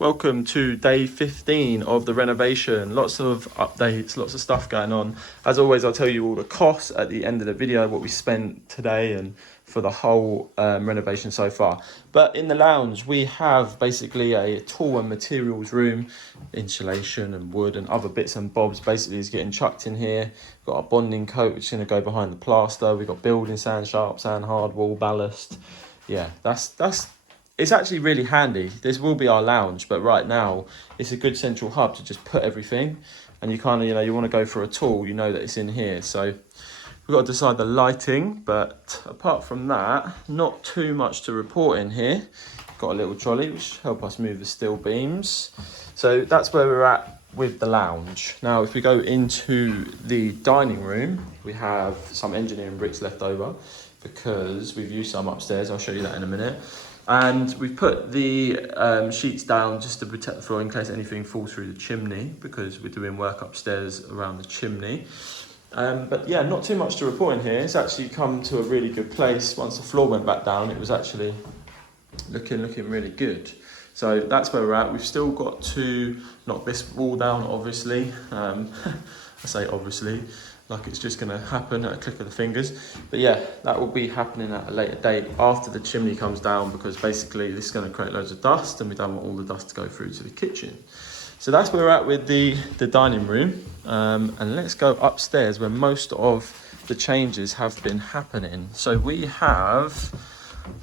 Welcome to day 15 of the renovation. Lots of updates, lots of stuff going on. As always, I'll tell you all the costs at the end of the video, what we spent today and for the whole renovation so far. But in the lounge, we have basically a tool and materials room, insulation and wood and other bits and bobs basically is getting chucked in here. We've got our bonding coat, which is going to go behind the plaster. We've got building sand, sharp sand, hard wall, ballast. Yeah, it's actually really handy. This will be our lounge, but right now it's a good central hub to just put everything. And you kind of, you want to go for a tool, you know that it's in here. So we've got to decide the lighting, but apart from that, not too much to report in here. Got a little trolley, which help us move the steel beams. So that's where we're at with the lounge. Now, if we go into the dining room, we have some engineering bricks left over because we've used some upstairs. I'll show you that in a minute. And we've put the sheets down just to protect the floor in case anything falls through the chimney, because we're doing work upstairs around the chimney. But yeah, not too much to report in here. It's actually come to a really good place. Once the floor went back down, it was actually looking really good. So that's where we're at. We've still got to knock this wall down, obviously. I say obviously, like it's just going to happen at a click of the fingers. But yeah, that will be happening at a later date after the chimney comes down, because basically this is going to create loads of dust and we don't want all the dust to go through to the kitchen. So that's where we're at with the dining room. And let's go upstairs where most of the changes have been happening. So we have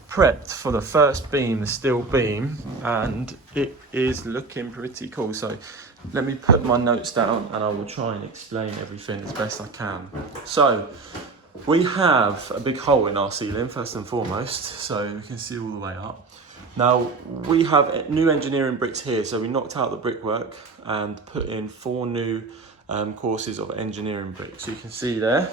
prepped for the first beam, the steel beam, and it is looking pretty cool. So let me put my notes down and I will try and explain everything as best I can. So we have a big hole in our ceiling, first and foremost, so we can see all the way up. Now we have new engineering bricks here, so we knocked out the brickwork and put in 4 new courses of engineering bricks. So you can see there.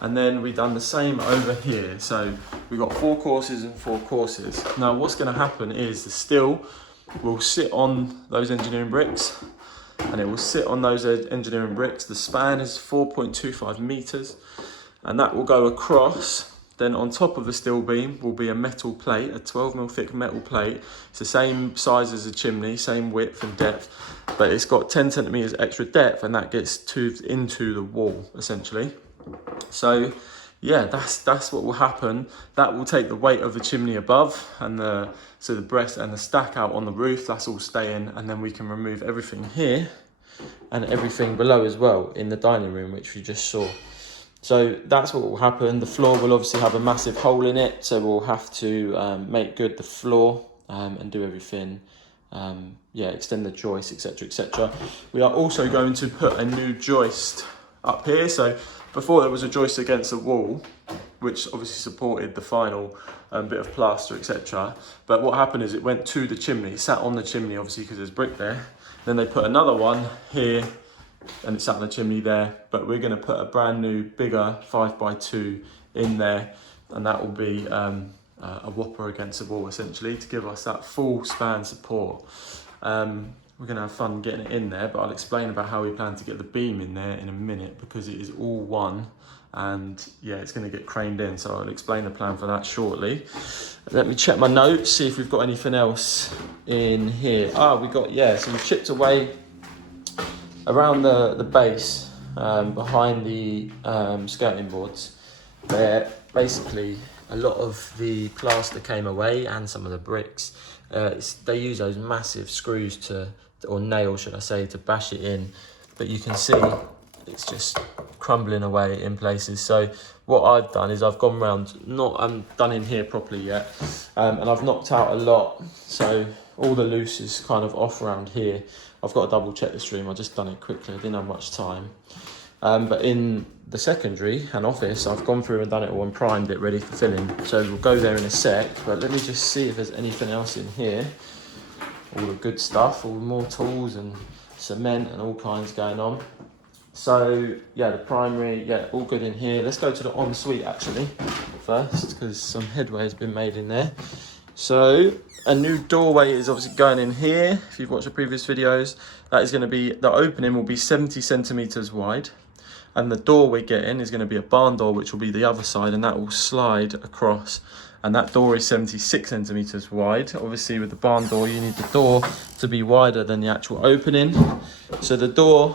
And then we've done the same over here. So we've got 4 courses and 4 courses. Now what's going to happen is the steel will sit on those engineering bricks, and it will sit on those engineering bricks. The span is 4.25 meters, and that will go across. Then on top of the steel beam will be a metal plate, a 12mm thick metal plate. It's the same size as a chimney, same width and depth, but it's got 10 centimeters extra depth, and that gets tubed into the wall essentially. So yeah, that's what will happen. That will take the weight of the chimney above, and the breast and the stack out on the roof. That's all staying, and then we can remove everything here and everything below as well in the dining room, which we just saw. So that's what will happen. The floor will obviously have a massive hole in it, so we'll have to make good the floor and do everything. Extend the joist, etc, etc. We are also going to put a new joist up here. So before there was a joist against the wall, which obviously supported the final bit of plaster, etc. But what happened is it went to the chimney, it sat on the chimney obviously because there's brick there. Then they put another one here and it sat on the chimney there. But we're going to put a brand new, bigger 5x2 in there, and that will be a whopper against the wall essentially to give us that full span support. We're going to have fun getting it in there, but I'll explain about how we plan to get the beam in there in a minute, because it is all one, and yeah, it's going to get craned in, so I'll explain the plan for that shortly. Let me check my notes, see if we've got anything else in here. So we've chipped away around the base behind the skirting boards, where basically a lot of the plaster came away and some of the bricks. They use those massive screws or nails should I say, to bash it in, but you can see it's just crumbling away in places. So what I've done is I've gone round, I'm done in here properly yet, and I've knocked out a lot, so all the loose is kind of off around here. I've got to double check the stream, I've just done it quickly, I didn't have much time. But in the secondary and office, I've gone through and done it all and primed it ready for filling. So we'll go there in a sec, but let me just see if there's anything else in here. All the good stuff, all more tools and cement and all kinds going on. So yeah, the primary, yeah, all good in here. Let's go to the ensuite actually first, because some headway has been made in there. So a new doorway is obviously going in here. If you've watched the previous videos, that is going to be, the opening will be 70 centimeters wide. And the door we're getting is going to be a barn door, which will be the other side, and that will slide across and that door is 76 centimeters wide. Obviously with the barn door, you need the door to be wider than the actual opening. So the door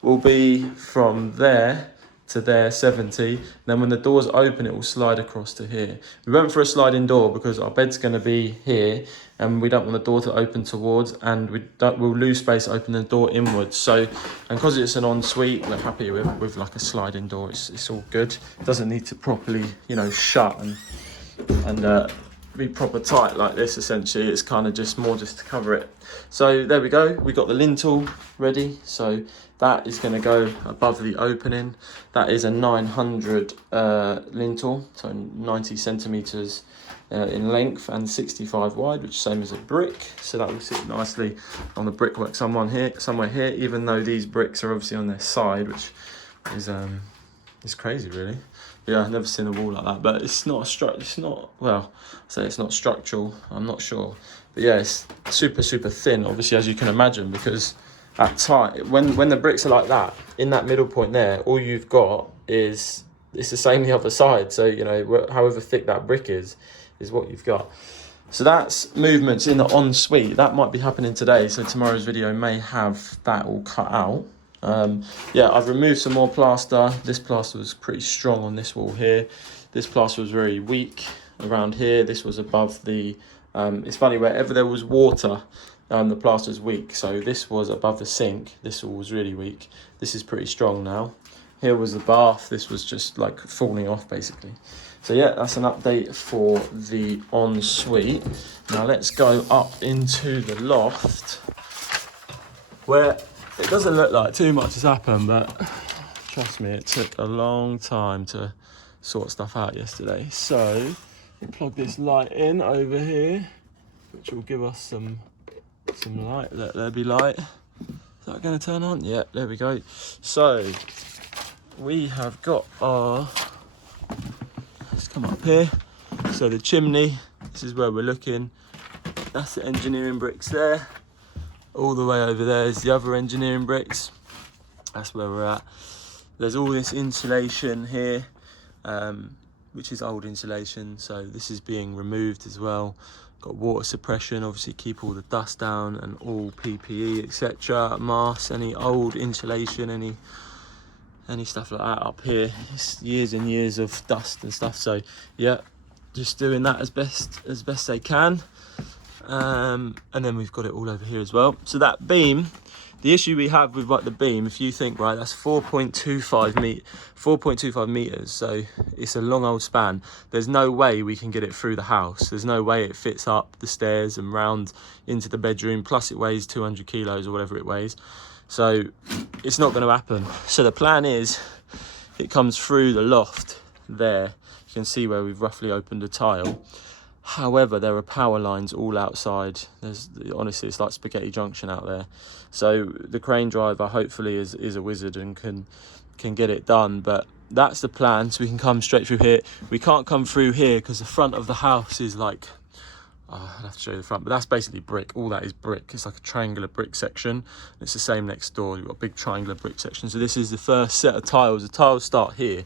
will be from there to there, 70. Then when the door's open, it will slide across to here. We went for a sliding door because our bed's going to be here, and we don't want the door to open towards, and we'll lose space opening the door inwards. So, and because it's an ensuite, we're happy with like a sliding door. It's all good. It doesn't need to properly, you know, shut and be proper tight like this. Essentially, it's kind of just to cover it. So there we go. We got the lintel ready. So that is going to go above the opening. That is a 900 lintel, so 90 centimeters in length and 65 wide, which is the same as a brick. So that will sit nicely on the brickwork somewhere here, even though these bricks are obviously on their side, which is crazy really. Yeah, I've never seen a wall like that, but it's not it's not structural, I'm not sure. But yeah, it's super thin, obviously, as you can imagine, because at tight, when the bricks are like that, in that middle point there, all you've got is, it's the same the other side. So, you know, however thick that brick is what you've got. So that's movements in the ensuite. That might be happening today, so tomorrow's video may have that all cut out. Yeah, I've removed some more plaster. This plaster was pretty strong on this wall here. This plaster was very weak around here. This was above the, it's funny, wherever there was water, the plaster's weak. So this was above the sink. This wall was really weak. This is pretty strong now. Here was the bath. This was just like falling off basically. So yeah, that's an update for the ensuite. Now let's go up into the loft, where it doesn't look like too much has happened, but trust me, it took a long time to sort stuff out yesterday. So we'll plug this light in over here, which will give us some light. Let there be light. Is that going to turn on? Yeah, there we go. So we have got our, let's come up here. So the chimney, this is where we're looking. That's the engineering bricks there. All the way over there is the other engineering bricks. That's where we're at. There's all this insulation here, which is old insulation. So this is being removed as well. Got water suppression, obviously keep all the dust down, and all PPE, etc. Masks, any old insulation, any stuff like that up here. It's years and years of dust and stuff. So yeah, just doing that as best they can. And then we've got it all over here as well. So that beam, the issue we have with like the beam, if you think, right, that's 4.25 meters, so it's a long old span. There's no way we can get it through the house. There's no way it fits up the stairs and round into the bedroom, plus it weighs 200 kilos or whatever it weighs. So it's not going to happen. So the plan is it comes through the loft there. You can see where we've roughly opened a tile. However, there are power lines all outside. Honestly, it's like spaghetti junction out there. So the crane driver hopefully is a wizard and can get it done. But that's the plan, so we can come straight through here. We can't come through here because the front of the house is like, I'll have to show you the front, but that's basically brick. All that is brick. It's like a triangular brick section. It's the same next door. You've got a big triangular brick section. So this is the first set of tiles. The tiles start here.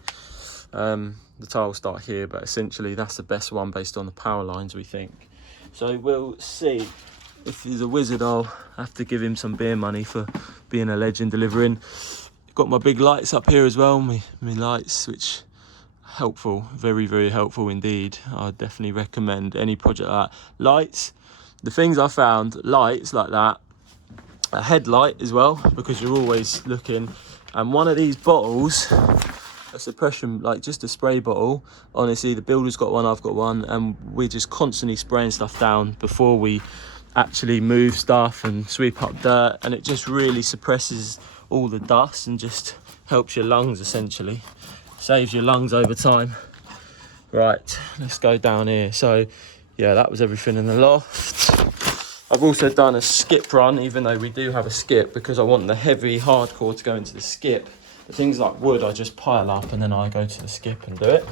The tiles start here, but essentially that's the best one based on the power lines, we think. So we'll see. If he's a wizard, I'll have to give him some beer money for being a legend delivering. Got my big lights up here as well, my lights, which helpful, very helpful indeed. I definitely recommend any project like that. Lights, the things I found, lights like that, a headlight as well, because you're always looking, and one of these bottles, a suppression, like just a spray bottle. Honestly, the builder's got one, I've got one, and we're just constantly spraying stuff down before we actually move stuff and sweep up dirt, and it just really suppresses all the dust and just helps your lungs, essentially saves your lungs over time. Right, let's go down here. So yeah, that was everything in the loft. I've also done a skip run, even though we do have a skip, because I want the heavy hardcore to go into the skip. The things like wood I just pile up and then I go to the skip and do it.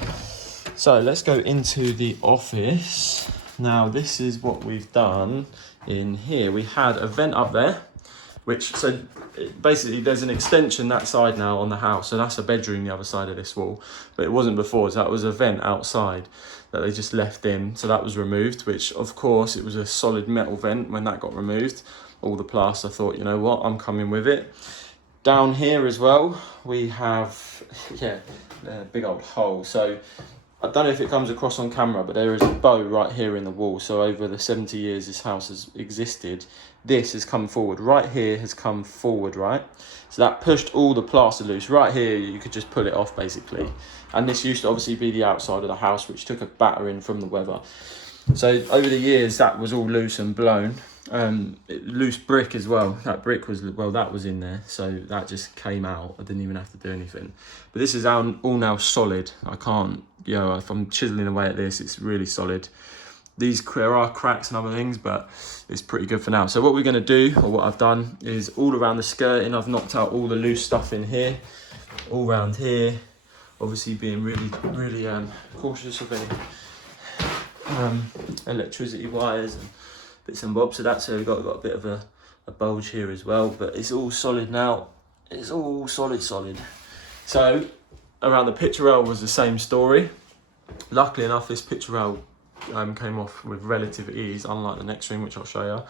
So let's go into the office. Now this is what we've done in here. We had a vent up there, which, so basically there's an extension that side now on the house, so that's a bedroom the other side of this wall, but it wasn't before, so that was a vent outside that they just left in, so that was removed, which of course it was a solid metal vent. When that got removed, all the plaster, I thought, you know what, I'm coming with it. Down here as well, we have, a big old hole. So I don't know if it comes across on camera, but there is a bow right here in the wall. So over the 70 years this house has existed, this has come forward. Right here has come forward, right? So that pushed all the plaster loose. Right here, you could just pull it off basically. And this used to obviously be the outside of the house, which took a battering from the weather. So over the years, that was all loose and blown. Loose brick as well. That brick was, well, that was in there, so that just came out. I didn't even have to do anything. But this is all now solid. I can't, you know, if I'm chiseling away at this, it's really solid. There are cracks and other things, but it's pretty good for now. So what we're going to do, or what I've done, is all around the skirting, I've knocked out all the loose stuff in here, all around here. Obviously being really cautious of any electricity wires and bits and bobs. So that's got a bit of a bulge here as well, but it's all solid now. It's all solid. So around the picture rail was the same story. Luckily enough, this picture rail came off with relative ease, unlike the next room, which I'll show you.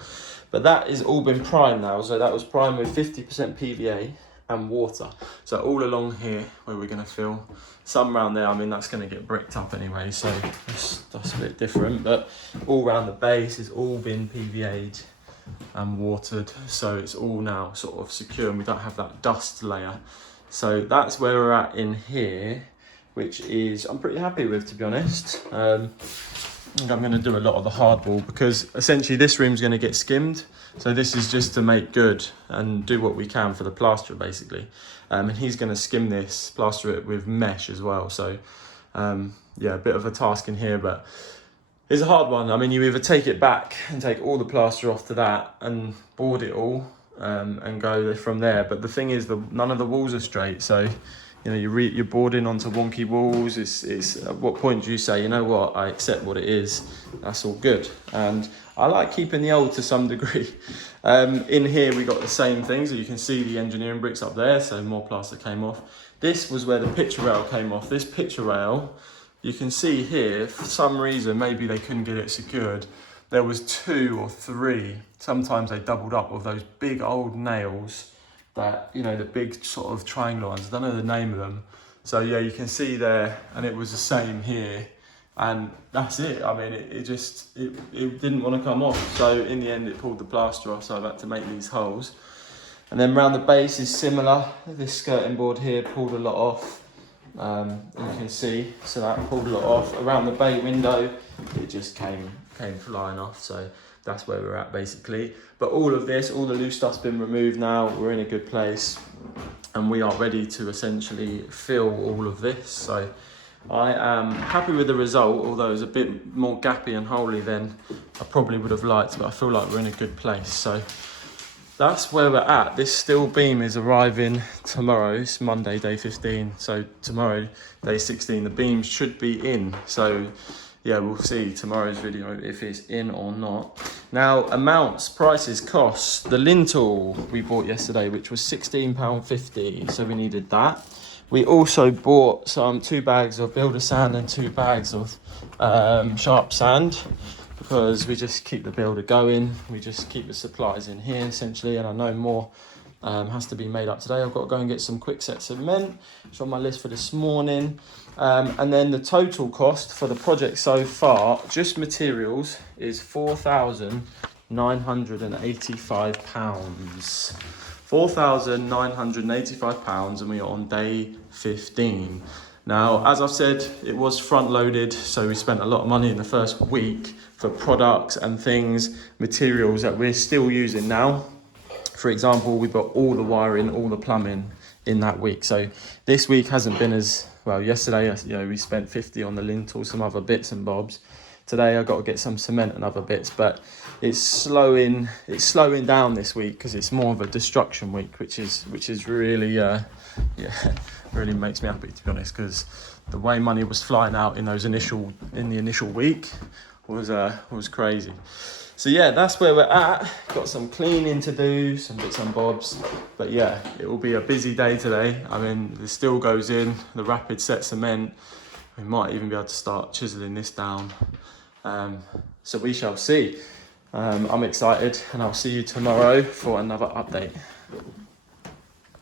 But that is all been primed now. So that was primed with 50% PVA and water. So all along here where we're going to fill, some around there, I mean, that's going to get bricked up anyway, so that's a bit different. But all around the base has all been PVA'd and watered, so it's all now sort of secure and we don't have that dust layer. So that's where we're at in here, which is, I'm pretty happy with, to be honest. I think I'm going to do a lot of the hardwall because essentially this room's going to get skimmed. So this is just to make good and do what we can for the plasterer basically. And he's going to skim this, plaster it with mesh as well. So yeah, a bit of a task in here, but it's a hard one. I mean, you either take it back and take all the plaster off to that and board it all and go from there. But the thing is, none of the walls are straight. So, you know, you're boarding onto wonky walls. It's at what point do you say, you know what, I accept what it is. That's all good. And I like keeping the old to some degree. In here, we got the same thing. So you can see the engineering bricks up there. So more plaster came off. This was where the picture rail came off. This picture rail, you can see here, for some reason, maybe they couldn't get it secured. There was 2 or 3, sometimes they doubled up, of those big old nails that, you know, the big sort of triangle ones. I don't know the name of them. So yeah, you can see there, and it was the same here. And that's it. I mean, it didn't want to come off. So in the end, it pulled the plaster off. So I've had to make these holes. And then around the base is similar. This skirting board here pulled a lot off. You can see, so that pulled a lot off. Around the bay window, it just came flying off. So that's where we're at basically. But all of this, all the loose stuff's been removed now. We're in a good place, and we are ready to essentially fill all of this. So I am happy with the result, although it's a bit more gappy and holy than I probably would have liked, but I feel like we're in a good place. So that's where we're at. This steel beam is arriving tomorrow. It's Monday, day 15. So tomorrow, day 16, the beams should be in. So yeah, we'll see tomorrow's video if it's in or not. Now, amounts, prices, costs. The lintel we bought yesterday, which was £16.50. So we needed that. We also bought 2 bags of builder sand and 2 bags of sharp sand, because we just keep the builder going. We just keep the supplies in here essentially, and I know more has to be made up today. I've got to go and get some quick set cement. It's on my list for this morning. And then the total cost for the project so far, just materials, is £4,985. £4,985, and we are on day 15. Now, as I've said, it was front loaded, so we spent a lot of money in the first week for products and things, materials that we're still using now. For example, we got all the wiring, all the plumbing in that week. So this week hasn't been as well. Yesterday, you know, we spent 50 on the lintel, some other bits and bobs. Today I've got to get some cement and other bits, but it's slowing down this week because it's more of a destruction week, which is really really makes me happy, to be honest, because the way money was flying out in the initial week was crazy. So yeah, that's where we're at. Got some cleaning to do, some bits and bobs. But yeah, it will be a busy day today. I mean, the steel goes in, the rapid set cement. We might even be able to start chiseling this down. So we shall see. I'm excited, and I'll see you tomorrow for another update.